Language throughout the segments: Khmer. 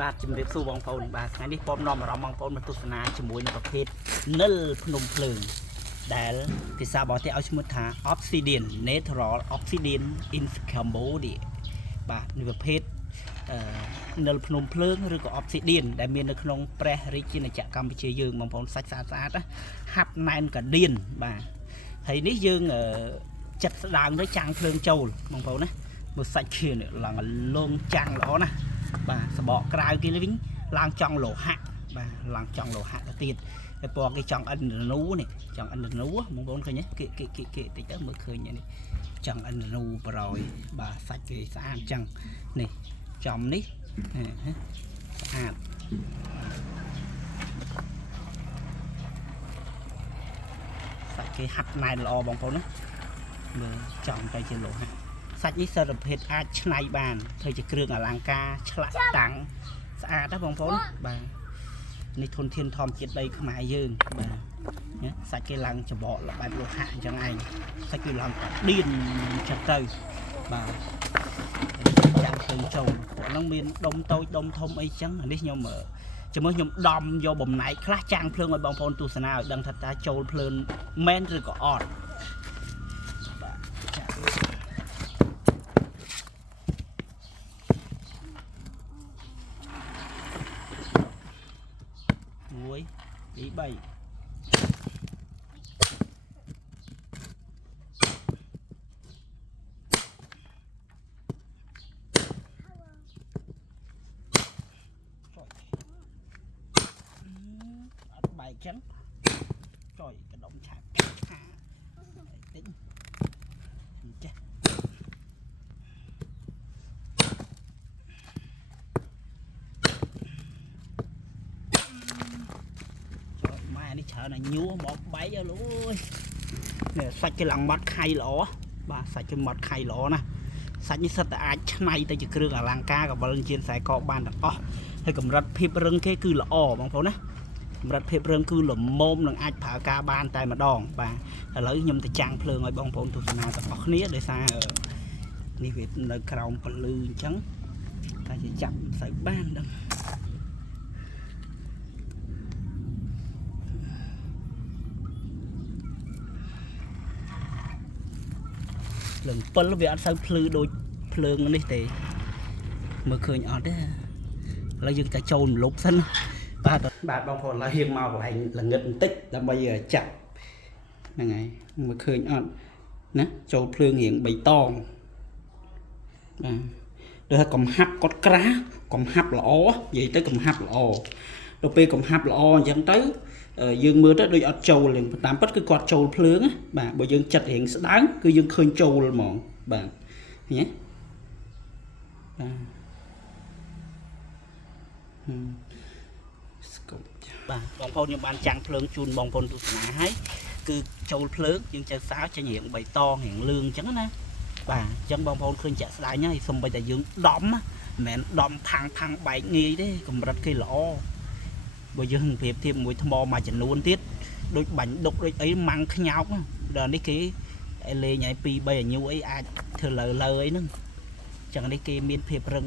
បាទជំរាបសួរបងប្អូនបាទថ្ងៃនេះខ្ញុំនាំអារម្មណ៍បងប្អូនមកទស្សនាជាមួយនឹងប្រភេទនិលភ្នំភ្លើងដែលភាសាបរទេសឲ្យឈ្មោះថា Obsidian Natural Obsidian in Cambodia បាទនេះប្រភេទនិលភ្នំភ្លើងឬក៏ Obsidian ដែលមាននៅក្នុងព្រះរាជាណាចក្រកម្ពុជាយើងបងប្អូនសាច់ស្អាតហាប់ណែនកាឌៀនបាទហើយនេះយើងចិត្តស្ដាងទៅចាំងភ្លើងចូលបងប្អូនណាមើលសាច់ខៀនឡើងលងចាំងល្អណាស់បាទសបកក្រៅគេវិញឡើងចង់លោហៈបាទឡើងចង់លោហៈទៅទៀតហើយពណ៌គេចង់អិននូនេះចង់អិននូបងប្អូនឃើញទេគេតិចទៅមើលឃើញនេះចង់អិននូបរយបាទសាច់គេស្អាតអញ្ចឹងនេះចំនេះស្អាតសាច់គេហាត់ណែនល្អបងប្អូនណាមើលចំទៅជាលោហៈសាច់នេះសារភេទអាចឆ្នៃបានធ្វើជាគ្រឿងអលង្ការឆ្លាក់តាំងស្អាតណាបងប្អូនបាទនេះធនធានធម្មជាតិដីខ្មែរយើងបាទសាច់គេឡើងច្បកបែបលោហៈអញ្ចឹងឯងសាច់គេឡើងកាឌៀនចឹងទៅបាទចាំឃើញចូលហ្នឹងមានដុំតូចដុំធំអីចឹងអានេះខ្ញុំជាមួយខ្ញុំដំយកបំណែកខ្លះចាំងភ្លើងឲ្យបងប្អូនទស្សនាឲ្យដឹងថាតើចូលភ្លើងមែនឬក៏អត់1 2 3ចុយអត់បែកចឹងចុយកដុំឆាប់ខាតិចចេះនេះច្រើនតែញួរមកបែកអើលូយនេះសាច់គេឡើងម៉ត់ខៃល្អបាទសាច់គេម៉ត់ខៃល្អណាសាច់នេះសិតតែអាចឆ្នៃទៅជាគ្រឿងអលង្ការកបិលជៀនខ្សែកបានទាំងអស់ហើយកម្រិតភាពរឹងគេគឺល្អបងប្អូនណាកម្រិតភាពរឹងគឺល្មមនឹងអាចប្រើការបានតែម្ដងបាទឥឡូវខ្ញុំទៅចាំងភ្លើងឲ្យបងប្អូនទស្សនាទាំងអស់គ្នាដោយសារនេះវានៅក្រោមពលឺអញ្ចឹងតែជាចាប់មិនសូវបានដឹងភ្លើង7វាអត់សូវភ្លឺដូចភ្លើងនេះទេមើលឃើញអត់ទេឥឡូវយើងតែចូលម្លប់សិនបាទបងប្អូនឥឡូវយើងមកកន្លែងល្ងឹតបន្តិចដើម្បីចាប់ហ្នឹងហើយមើលឃើញអត់ណាចូលភ្លើងរៀងបៃតងបាទដូចថាកំហាប់គាត់ក្រាស់កំហាប់ល្អនិយាយទៅកំហាប់ល្អដល់ពេលកំហាប់ល្អអញ្ចឹងទៅយើងមើលទៅដូចអត់ចូលទេតាមពិតគឺគាត់ចូលភ្លើងណាបាទបើយើងចិត្តរៀងស្ដើងគឺយើងឃើញចូលហ្មងបាទឃើញទេបាទបងប្អូនខ្ញុំបានចាំងភ្លើងជូនបងប្អូនទស្សនាហើយគឺចូលភ្លើងយើងចេះសើចេញរៀងបៃតងរៀងលឿងអញ្ចឹងណាបាទអញ្ចឹងបងប្អូនឃើញចាក់ស្ដាយហើយសូម្បីតែយើងដំមិនមែនដំផាំងបែកងាយទេកម្រិតគេល្អបើយើងប្រៀបធៀបមួយថ្មមួយចំនួនទៀតដូចបាញ់ដុកដូចអីម៉ាំងខ្ញោកដល់នេះគេលេងឲ្យ2 3អាយុអីអាចធ្វើលើអីហ្នឹងអញ្ចឹងនេះគេមានភាពរឹង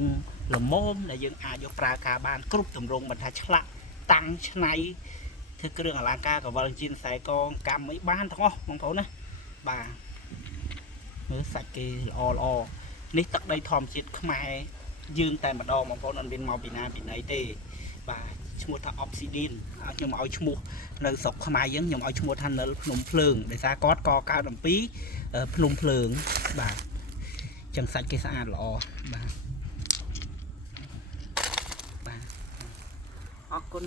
ល្មមដែលយើងអាចយកប្រើការបានគ្រប់ទម្រង់មិនថាឆ្លាក់តាំងឆ្នៃធ្វើគ្រឿងអលង្ការកវលជៀនខ្សែកងកម្មអីបានទាំងអស់បងប្អូនណាបាទមើលសាច់គេល្អនេះទឹកដីធម្មជាតិខ្មែរយើងតែម្ដងបងប្អូនអត់មានមកពីណាពីណីទេបាទឈ្មោះថា Obsidian ខ្ញុំឲ្យឈ្មោះនៅស្រុកខ្មែរយើងខ្ញុំឲ្យឈ្មោះថានិលភ្នំភ្លើងដោយសារគាត់កកើតអំពីភ្នំភ្លើងបាទចឹងសាច់គេស្អាតល្អបាទអរគុណ